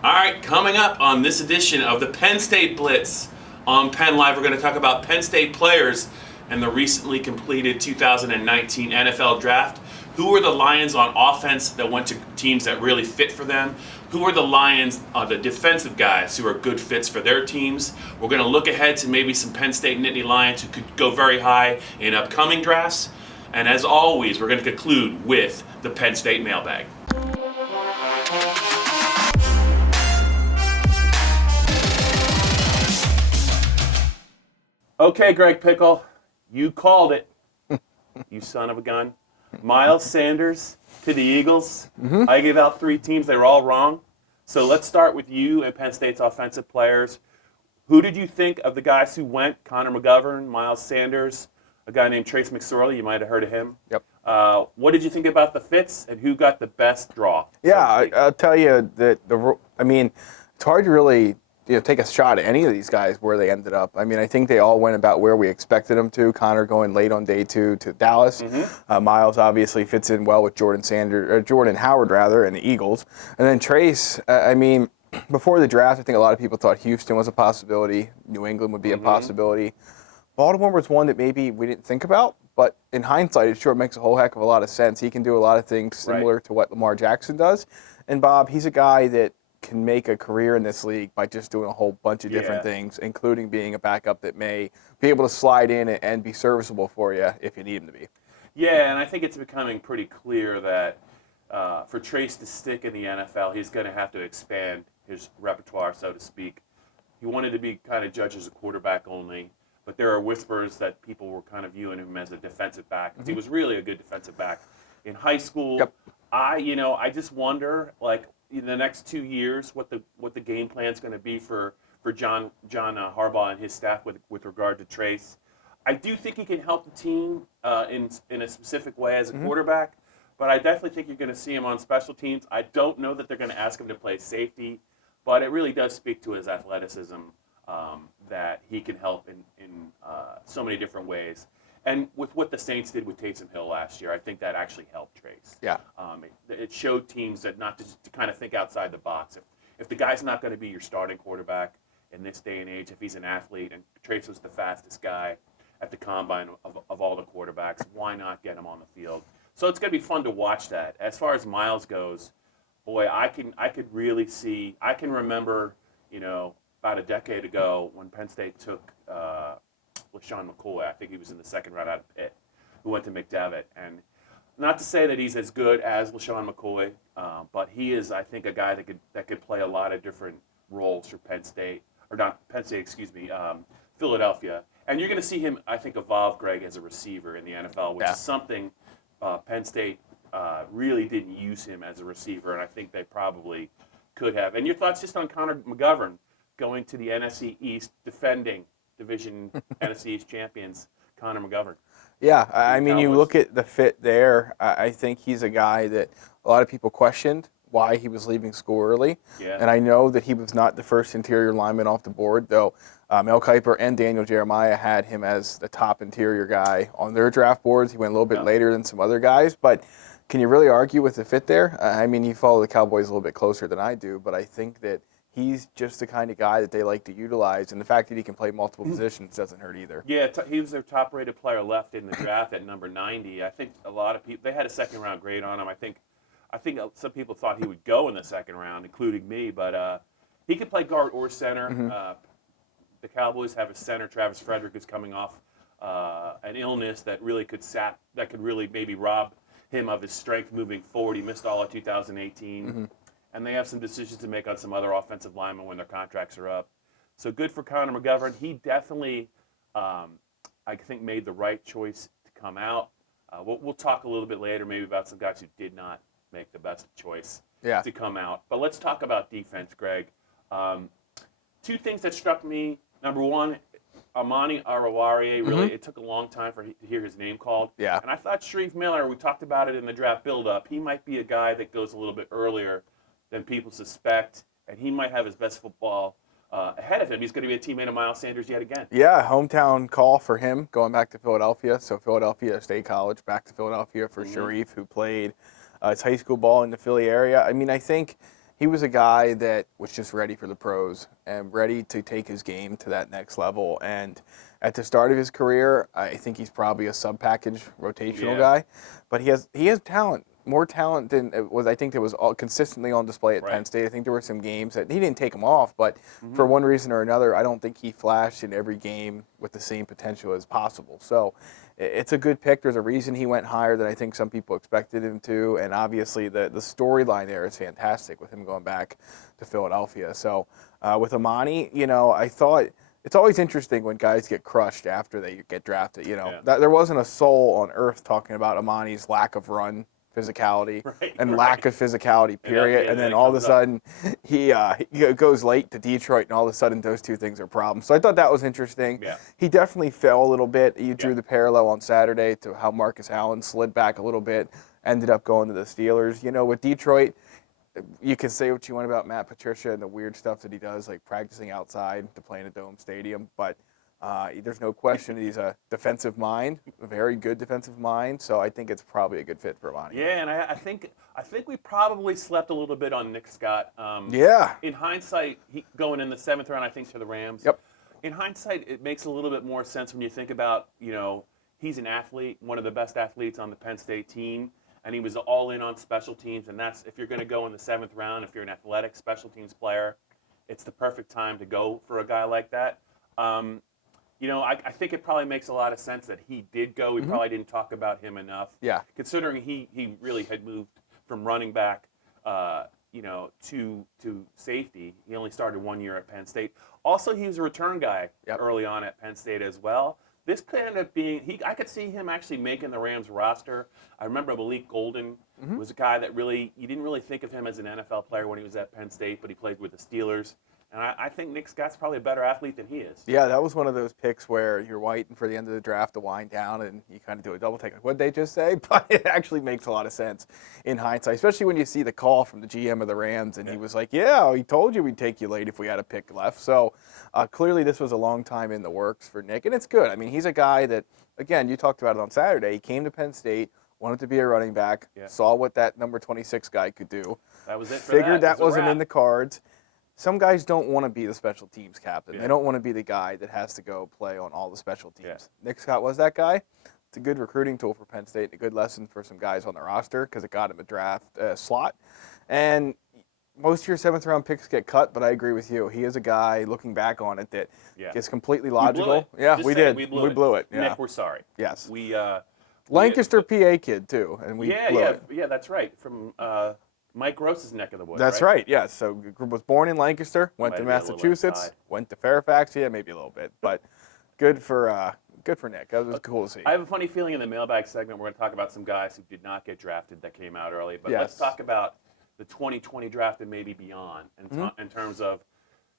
All right, coming up on this edition of the Penn State Blitz on Penn Live, we're going to talk about Penn State players and the recently completed 2019 NFL Draft. Who are the Lions on offense that went to teams that really fit for them? Who are the Lions, the defensive guys who are good fits for their teams? We're going to look ahead to maybe some Penn State Nittany Lions who could go very high in upcoming drafts. And as always, we're going to conclude with the Penn State Mailbag. Okay, Greg Pickle, you called it, you son of a gun. Miles Sanders to the Eagles. I gave out 3 teams. They were all wrong. So let's start with you and Penn State's offensive players. Who did you think of the guys who went? Connor McGovern, Miles Sanders, a guy named Trace McSorley. You might have heard of him. Yep. What did you think about the fits, and who got the best draw? Yeah, I'll tell you that it's hard to really take a shot at any of these guys where they ended up. I mean, I think they all went about where we expected them to. Connor going late on day 2 to Dallas. Miles obviously fits in well with Jordan Howard and the Eagles. And then Trace, before the draft, I think a lot of people thought Houston was a possibility. New England would be a possibility. Baltimore was one that maybe we didn't think about, but in hindsight, it sure makes a whole heck of a lot of sense. He can do a lot of things similar to what Lamar Jackson does. And Bob, he's a guy that can make a career in this league by just doing a whole bunch of different things, including being a backup that may be able to slide in and be serviceable for you if you need him to be. Yeah, and I think it's becoming pretty clear that for Trace to stick in the NFL, he's going to have to expand his repertoire, so to speak. He wanted to be kind of judged as a quarterback only, but there are whispers that people were kind of viewing him as a defensive back. He was really a good defensive back in high school. Yep. I just wonder, like, in the next 2 years, what the game plan is going to be for John Harbaugh and his staff with regard to Trace. I do think he can help the team in a specific way as a quarterback, but I definitely think you're going to see him on special teams. I don't know that they're going to ask him to play safety, but it really does speak to his athleticism that he can help in so many different ways. And with what the Saints did with Taysom Hill last year, I think that actually helped Trace. Yeah. It showed teams that not to kind of think outside the box. If the guy's not going to be your starting quarterback in this day and age, if he's an athlete, and Trace was the fastest guy at the combine of all the quarterbacks, why not get him on the field? So it's going to be fun to watch that. As far as Miles goes, boy, I could really see. I can remember, about a decade ago when Penn State took LaShawn McCoy. I think he was in the second round out of Pitt, who went to McDevitt. And not to say that he's as good as LaShawn McCoy, but he is, I think, a guy that could play a lot of different roles for Penn State, or not Penn State, excuse me, Philadelphia. And you're going to see him, I think, evolve, Greg, as a receiver in the NFL, which is something Penn State really didn't use him as a receiver, and I think they probably could have. And your thoughts just on Connor McGovern going to the NFC East, defending Division NFC East champions, Connor McGovern. Yeah, you look at the fit there. I think he's a guy that a lot of people questioned why he was leaving school early. Yeah. And I know that he was not the first interior lineman off the board, though Mel Kiper and Daniel Jeremiah had him as the top interior guy on their draft boards. He went a little bit later than some other guys, but can you really argue with the fit there? You follow the Cowboys a little bit closer than I do, but I think that he's just the kind of guy that they like to utilize, and the fact that he can play multiple positions doesn't hurt either. Yeah, he was their top-rated player left in the draft at number 90. I think a lot of people, they had a second-round grade on him. I think some people thought he would go in the second round, including me, but he could play guard or center. The Cowboys have a center, Travis Frederick, who's coming off an illness that really could really maybe rob him of his strength moving forward. He missed all of 2018. And they have some decisions to make on some other offensive linemen when their contracts are up. So good for Connor McGovern. He definitely, I think, made the right choice to come out. We'll talk a little bit later maybe about some guys who did not make the best choice to come out. But let's talk about defense, Greg. 2 things that struck me. Number one, Amani Oruwariye, really, it took a long time to hear his name called. Yeah. And I thought Shareef Miller, we talked about it in the draft build-up, he might be a guy that goes a little bit earlier than people suspect, and he might have his best football ahead of him. He's going to be a teammate of Miles Sanders yet again. Yeah, hometown call for him going back to Philadelphia. So Philadelphia State College, back to Philadelphia for Shareef, who played his high school ball in the Philly area. I think he was a guy that was just ready for the pros and ready to take his game to that next level. And at the start of his career, I think he's probably a sub-package rotational guy, but he has talent, more talent than it was. I think that was all consistently on display at Penn State. I think there were some games that he didn't take them off, but for one reason or another, I don't think he flashed in every game with the same potential as possible. So it's a good pick. There's a reason he went higher than I think some people expected him to, and obviously the storyline there is fantastic with him going back to Philadelphia. So with Amani, I thought it's always interesting when guys get crushed after they get drafted. There wasn't a soul on earth talking about Amani's lack of run physicality and lack of physicality, period. And then all of a sudden, he goes late to Detroit, and all of a sudden those two things are problems. So I thought that was interesting. Yeah. He definitely fell a little bit. You drew the parallel on Saturday to how Marcus Allen slid back a little bit, ended up going to the Steelers. With Detroit, you can say what you want about Matt Patricia and the weird stuff that he does, like practicing outside to play in a dome stadium, but there's no question he's a defensive mind, a very good defensive mind. So I think it's probably a good fit for Amani. Yeah, and I think we probably slept a little bit on Nick Scott. In hindsight, going in the 7th round, I think, to the Rams. Yep. In hindsight, it makes a little bit more sense when you think about, he's an athlete, one of the best athletes on the Penn State team, and he was all in on special teams. And that's, if you're going to go in the 7th round, if you're an athletic special teams player, it's the perfect time to go for a guy like that. I think it probably makes a lot of sense that he did go. We probably didn't talk about him enough. Yeah. Considering he really had moved from running back, to safety. He only started 1 year at Penn State. Also, he was a return guy early on at Penn State as well. This could end up being, I could see him actually making the Rams roster. I remember Malik Golden was a guy that you didn't really think of him as an NFL player when he was at Penn State, but he played with the Steelers. And I think Nick Scott's probably a better athlete than he is. Yeah, that was one of those picks where you're waiting for the end of the draft to wind down and you kind of do a double take. Like, what'd they just say? But it actually makes a lot of sense in hindsight, especially when you see the call from the GM of the Rams and he was like, yeah, he told you we'd take you late if we had a pick left. So clearly this was a long time in the works for Nick, and it's good. I mean, he's a guy that, again, you talked about it on Saturday. He came to Penn State, wanted to be a running back, saw what that number 26 guy could do. That was it for Figured that wasn't in the cards. Some guys don't want to be the special teams captain. Yeah. They don't want to be the guy that has to go play on all the special teams. Yeah. Nick Scott was that guy. It's a good recruiting tool for Penn State, a good lesson for some guys on the roster because it got him a draft slot. And most of your 7th round picks get cut, but I agree with you. He is a guy, looking back on it, that is completely logical. Yeah, we did. We blew it. Yeah. Nick, we're sorry. Yes. We Lancaster, PA kid too, and we blew it. Yeah, that's right. From Mike Gross's neck of the woods. That's right. Yes. So was born in Lancaster, went to Massachusetts, went to Fairfax. Yeah, maybe a little bit, but good for Nick. That was cool to see. I have a funny feeling in the mailbag segment we're going to talk about some guys who did not get drafted that came out early. But let's talk about the 2020 draft and maybe beyond in terms of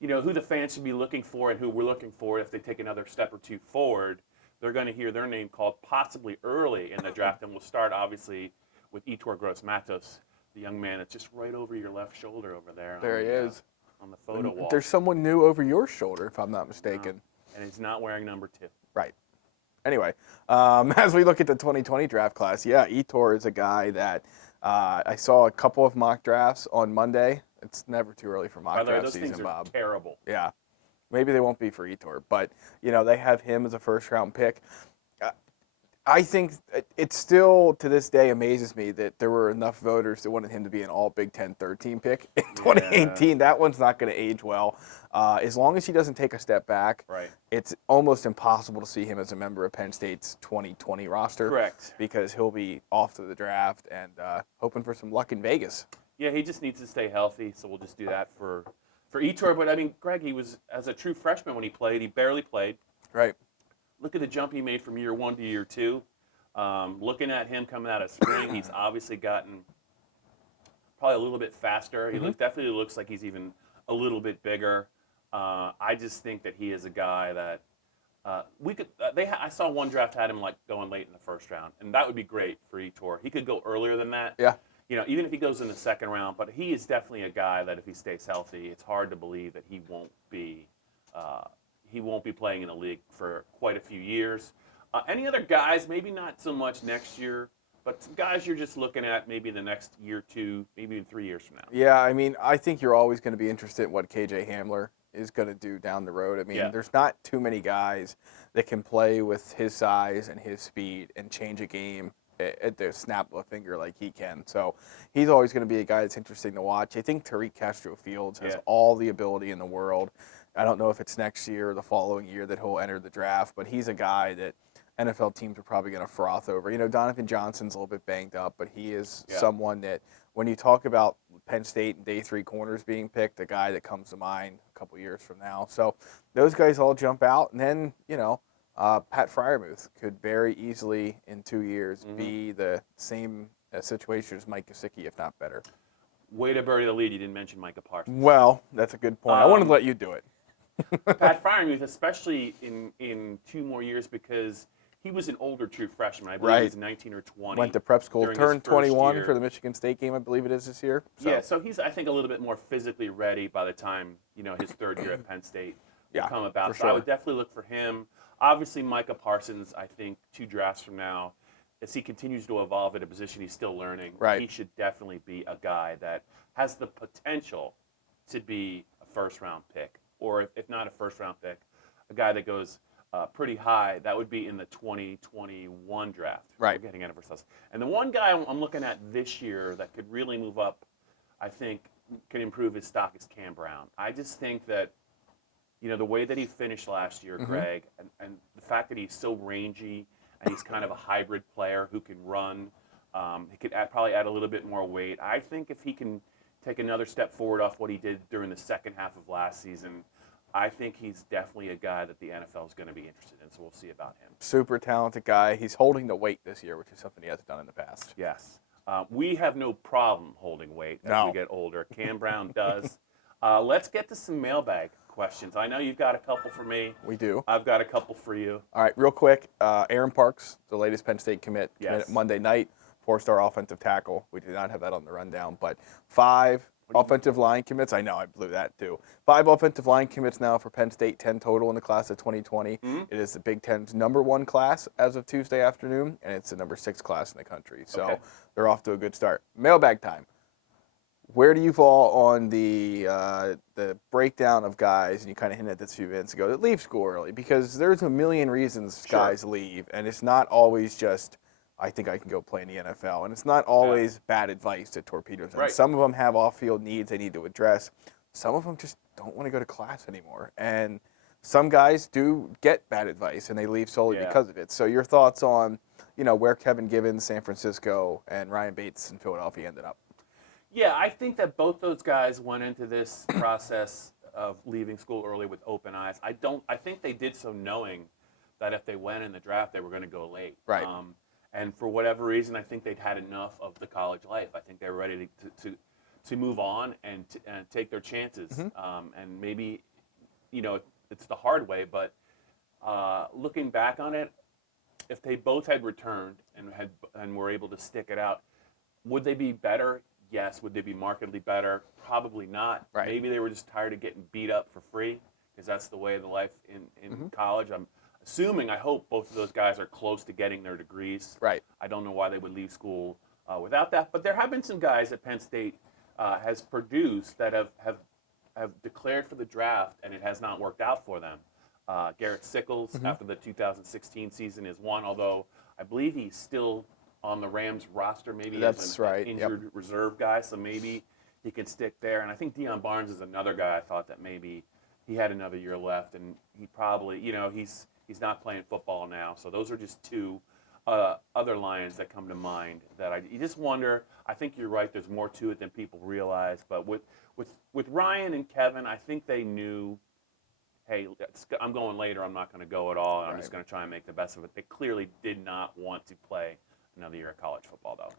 who the fans should be looking for and who we're looking for if they take another step or two forward. They're going to hear their name called possibly early in the draft, and we'll start obviously with Yetur Gross-Matos. The young man that's just right over your left shoulder over there. There he is. On the photo wall. There's someone new over your shoulder, if I'm not mistaken. And he's not wearing number 2. Right. Anyway, as we look at the 2020 draft class, Yetur is a guy that I saw a couple of mock drafts on Monday. It's never too early for mock draft season, those things Bob. Are terrible. Yeah. Maybe they won't be for Yetur, but, they have him as a first-round pick. I think it still, to this day, amazes me that there were enough voters that wanted him to be an all Big Ten third team pick in 2018. That one's not going to age well. As long as he doesn't take a step back, it's almost impossible to see him as a member of Penn State's 2020 roster. Correct. Because he'll be off to the draft and hoping for some luck in Vegas. Yeah, he just needs to stay healthy, so we'll just do that for Yetur. But, I mean, Greg, he was, as a true freshman when he played, he barely played. Right. Look at the jump he made from year 1 to year 2. Looking at him coming out of spring, he's obviously gotten probably a little bit faster. He definitely looks like he's even a little bit bigger. I just think that he is a guy that I saw one draft had him like going late in the first round, and that would be great for Yetur. He could go earlier than that. Yeah. Even if he goes in the 2nd round, but he is definitely a guy that if he stays healthy, it's hard to believe that he won't be playing in the league for quite a few years. Any other guys, maybe not so much next year, But some guys you're just looking at maybe in the next year or two, maybe even 3 years from now. Yeah, I mean, I think you're always going to be interested in what KJ Hamler is going to do down the road. I mean, there's not too many guys that can play with his size and his speed and change a game at the snap of a finger like he can. So he's always going to be a guy that's interesting to watch. I think Tariq Castro-Fields has all the ability in the world. I don't know if it's next year or the following year that he'll enter the draft, but he's a guy that NFL teams are probably going to froth over. You know, Donovan Johnson's a little bit banged up, but he is someone that when you talk about Penn State and day 3 corners being picked, a guy that comes to mind a couple years from now. So those guys all jump out. And then, you know, Pat Freiermuth could very easily in 2 years be the same situation as Mike Gesicki, if not better. Way to bury the lead. You didn't mention Micah Parsons. Well, that's a good point. I wanted to let you do it. Pat Freiermuth, especially in 2 more years, because he was an older true freshman. I believe he was 19 or 20. Went to prep school, turned 21 year. for the Michigan State game, I believe it is this year. So. Yeah, so he's, I think, a little bit more physically ready by the time, you know, his 3rd year at Penn State will come about. So I would definitely look for him. Obviously, Micah Parsons, I think 2 drafts from now, as he continues to evolve at a position he's still learning, he should definitely be a guy that has the potential to be a 1st-round pick. Or if not a 1st-round pick, a guy that goes pretty high. That would be in the 2021 draft. Right. We're getting ahead of ourselves. And the one guy I'm looking at this year that could really move up, I think, could improve his stock is Cam Brown. I just think that, you know, the way that he finished last year, Greg, and the fact that he's so rangy and he's kind of a hybrid player who can run, he could probably add a little bit more weight. I think if he can take another step forward off what he did during the second half of last season, I think he's definitely a guy that the NFL is going to be interested in, so we'll see about him. Super talented guy. He's holding the weight this year, which is something he hasn't done in the past. Yes. We have no problem holding weight as we get older. Cam Brown does. Let's get to some mailbag questions. I know you've got a couple for me. We do. I've got a couple for you. All right, real quick. Aaron Parks, the latest Penn State commit Monday night, 4-star offensive tackle. We did not have that on the rundown, but 5 offensive line commits. I know, I blew that too. 5 offensive line commits now for Penn State, 10 total in the class of 2020. It is the Big Ten's #1 class as of Tuesday afternoon, and it's the #6 class in the country. So they're off to a good start. Mailbag time. Where do you fall on the breakdown of guys, and you kind of hinted at this a few minutes ago, that leave school early? Because there's a million reasons guys leave, and it's not always just, I think I can go play in the NFL. And it's not always bad advice that torpedoes them. Some of them have off-field needs they need to address. Some of them just don't want to go to class anymore. And some guys do get bad advice, and they leave solely because of it. So your thoughts on, you know, where Kevin Givens, San Francisco, and Ryan Bates in Philadelphia ended up? Yeah, I think that both those guys went into this process of leaving school early with open eyes. I think they did so knowing that if they went in the draft, they were going to go late. Right. And for whatever reason, I think they'd had enough of the college life. I think they were ready to move on and take their chances. And maybe, you know, it's the hard way, but looking back on it, if they both had returned and were able to stick it out, would they be better? Yes. Would they be markedly better? Probably not. Right. Maybe they were just tired of getting beat up for free, because that's the way of the life in college. I'm assuming, I hope both of those guys are close to getting their degrees. Right. I don't know why they would leave school without that. But there have been some guys that Penn State has produced that have declared for the draft, and it has not worked out for them. Garrett Sickles, after the 2016 season, is one, although I believe he's still on the Rams roster, maybe as an injured reserve guy, so maybe he can stick there. And I think Deion Barnes is another guy I thought that maybe he had another year left, and he probably, you know, he's not playing football now. So those are just 2 other Lions that come to mind that you just wonder. I think you're right. There's more to it than people realize. But with Ryan and Kevin, I think they knew, hey, I'm going later. I'm not going to go at all. And I'm just going to try and make the best of it. They clearly did not want to play another year of college football, though.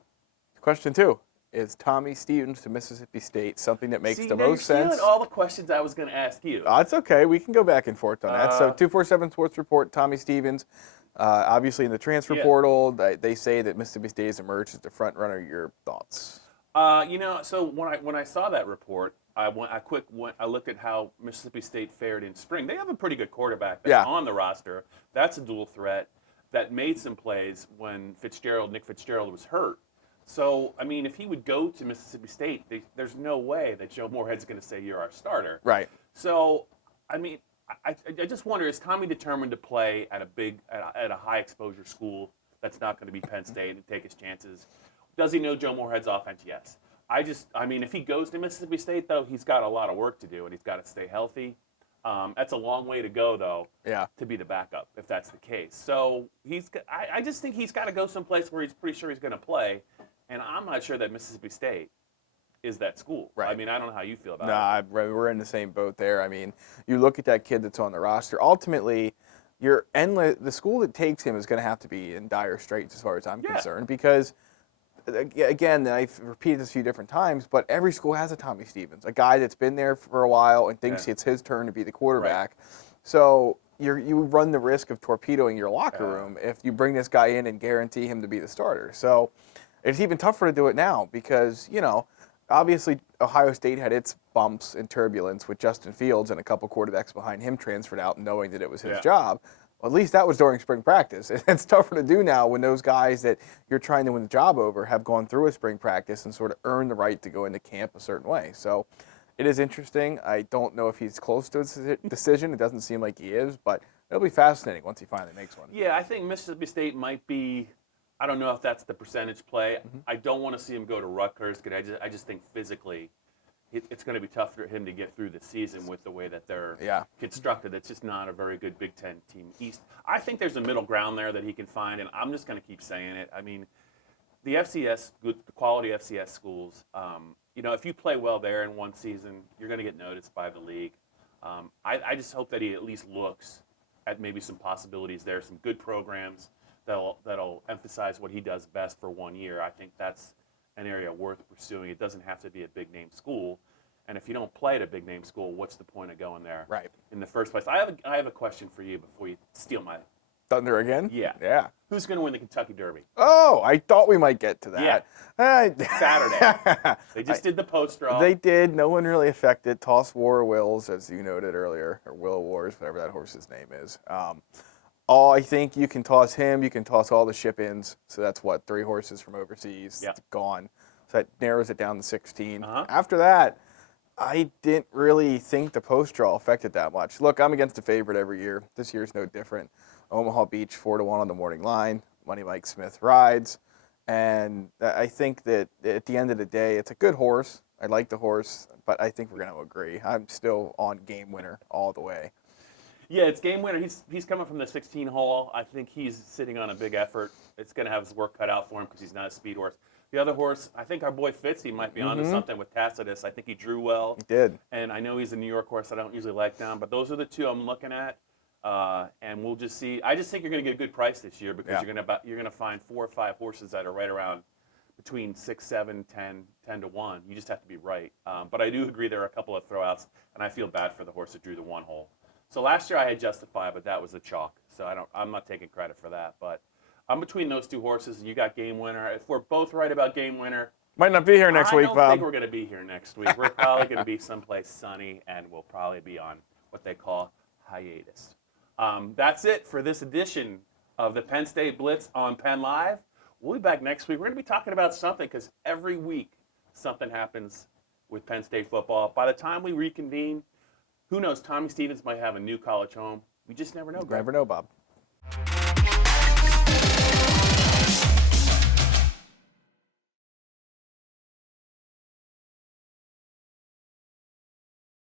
Question 2. Is Tommy Stevens to Mississippi State something that makes the most sense? You're stealing all the questions I was going to ask you. It's okay. We can go back and forth on that. So 247 Sports Report, Tommy Stevens, obviously in the transfer portal, they say that Mississippi State has emerged as the front runner. Your thoughts? You know, so when I saw that report, I looked at how Mississippi State fared in spring. They have a pretty good quarterback that's on the roster. That's a dual threat. that made some plays when Nick Fitzgerald was hurt. So, I mean, if he would go to Mississippi State, there's no way that Joe Moorhead's going to say you're our starter. Right. So, I mean, I just wonder, is Tommy determined to play at a high exposure school that's not going to be Penn State and take his chances? Does he know Joe Moorhead's offense? Yes. I mean, if he goes to Mississippi State, though, he's got a lot of work to do, and he's got to stay healthy. That's a long way to go, though, to be the backup, if that's the case. So I just think he's got to go someplace where he's pretty sure he's going to play, and I'm not sure that Mississippi State is that school. Right. I mean, I don't know how you feel about it. We're in the same boat there. I mean, you look at that kid that's on the roster. Ultimately, the school that takes him is going to have to be in dire straits as far as I'm concerned, because again, I've repeated this a few different times, but every school has a Tommy Stevens, a guy that's been there for a while and thinks it's his turn to be the quarterback. Right. So you run the risk of torpedoing your locker room if you bring this guy in and guarantee him to be the starter. So it's even tougher to do it now because, obviously Ohio State had its bumps and turbulence with Justin Fields and a couple quarterbacks behind him transferred out knowing that it was his job. At least that was during spring practice. It's tougher to do now when those guys that you're trying to win the job over have gone through a spring practice and sort of earned the right to go into camp a certain way. So it is interesting. I don't know if he's close to a decision. It doesn't seem like he is, but it'll be fascinating once he finally makes one. Yeah, I think Mississippi State might be, I don't know if that's the percentage play. I don't want to see him go to Rutgers because I just think physically it's going to be tough for him to get through the season with the way that they're constructed. It's just not a very good Big Ten team East. I think there's a middle ground there that he can find, and I'm just going to keep saying it. I mean, the FCS, the quality FCS schools, if you play well there in one season, you're going to get noticed by the league. I just hope that he at least looks at maybe some possibilities there, some good programs that'll emphasize what he does best for 1 year. I think that's an area worth pursuing. It doesn't have to be a big-name school. And if you don't play at a big-name school, what's the point of going there in the first place? I have a question for you before you steal my thunder again? Yeah. Who's going to win the Kentucky Derby? Oh, I thought we might get to that. Saturday. They just did the post draw. They did. No one really affected. Toss War Wills, as you noted earlier, or Will Wars, whatever that horse's name is. I think you can toss him. You can toss all the ship-ins. So that's 3 horses from overseas gone. So that narrows it down to 16. After that, I didn't really think the post-draw affected that much. Look, I'm against the favorite every year. This year's no different. Omaha Beach, 4-1 on the morning line. Money Mike Smith rides. And I think that at the end of the day, it's a good horse. I like the horse, but I think we're going to agree. I'm still on Game Winner all the way. Yeah, it's Game Winner. He's coming from the 16 hole. I think he's sitting on a big effort. It's going to have his work cut out for him because he's not a speed horse. The other horse, I think our boy Fitzy might be onto something with Tacitus. I think he drew well. He did. And I know he's a New York horse. I don't usually like them, but those are the two I'm looking at. And we'll just see. I just think you're going to get a good price this year because you're going to find 4 or 5 horses that are right around between 6, 7, 10 to 1. You just have to be right. But I do agree there are a couple of throwouts, and I feel bad for the horse that drew the 1 hole. So last year I had Justify, but that was a chalk. So I'm not taking credit for that. But I'm between those 2 horses, and you got Game Winner. If we're both right about Game Winner, might not be here next week, Bob. I don't think we're going to be here next week. We're probably going to be someplace sunny, and we'll probably be on what they call hiatus. That's it for this edition of the Penn State Blitz on Penn Live. We'll be back next week. We're going to be talking about something because every week something happens with Penn State football. By the time we reconvene, who knows? Tommy Stevens might have a new college home. We just never know, Greg. Never know, Bob.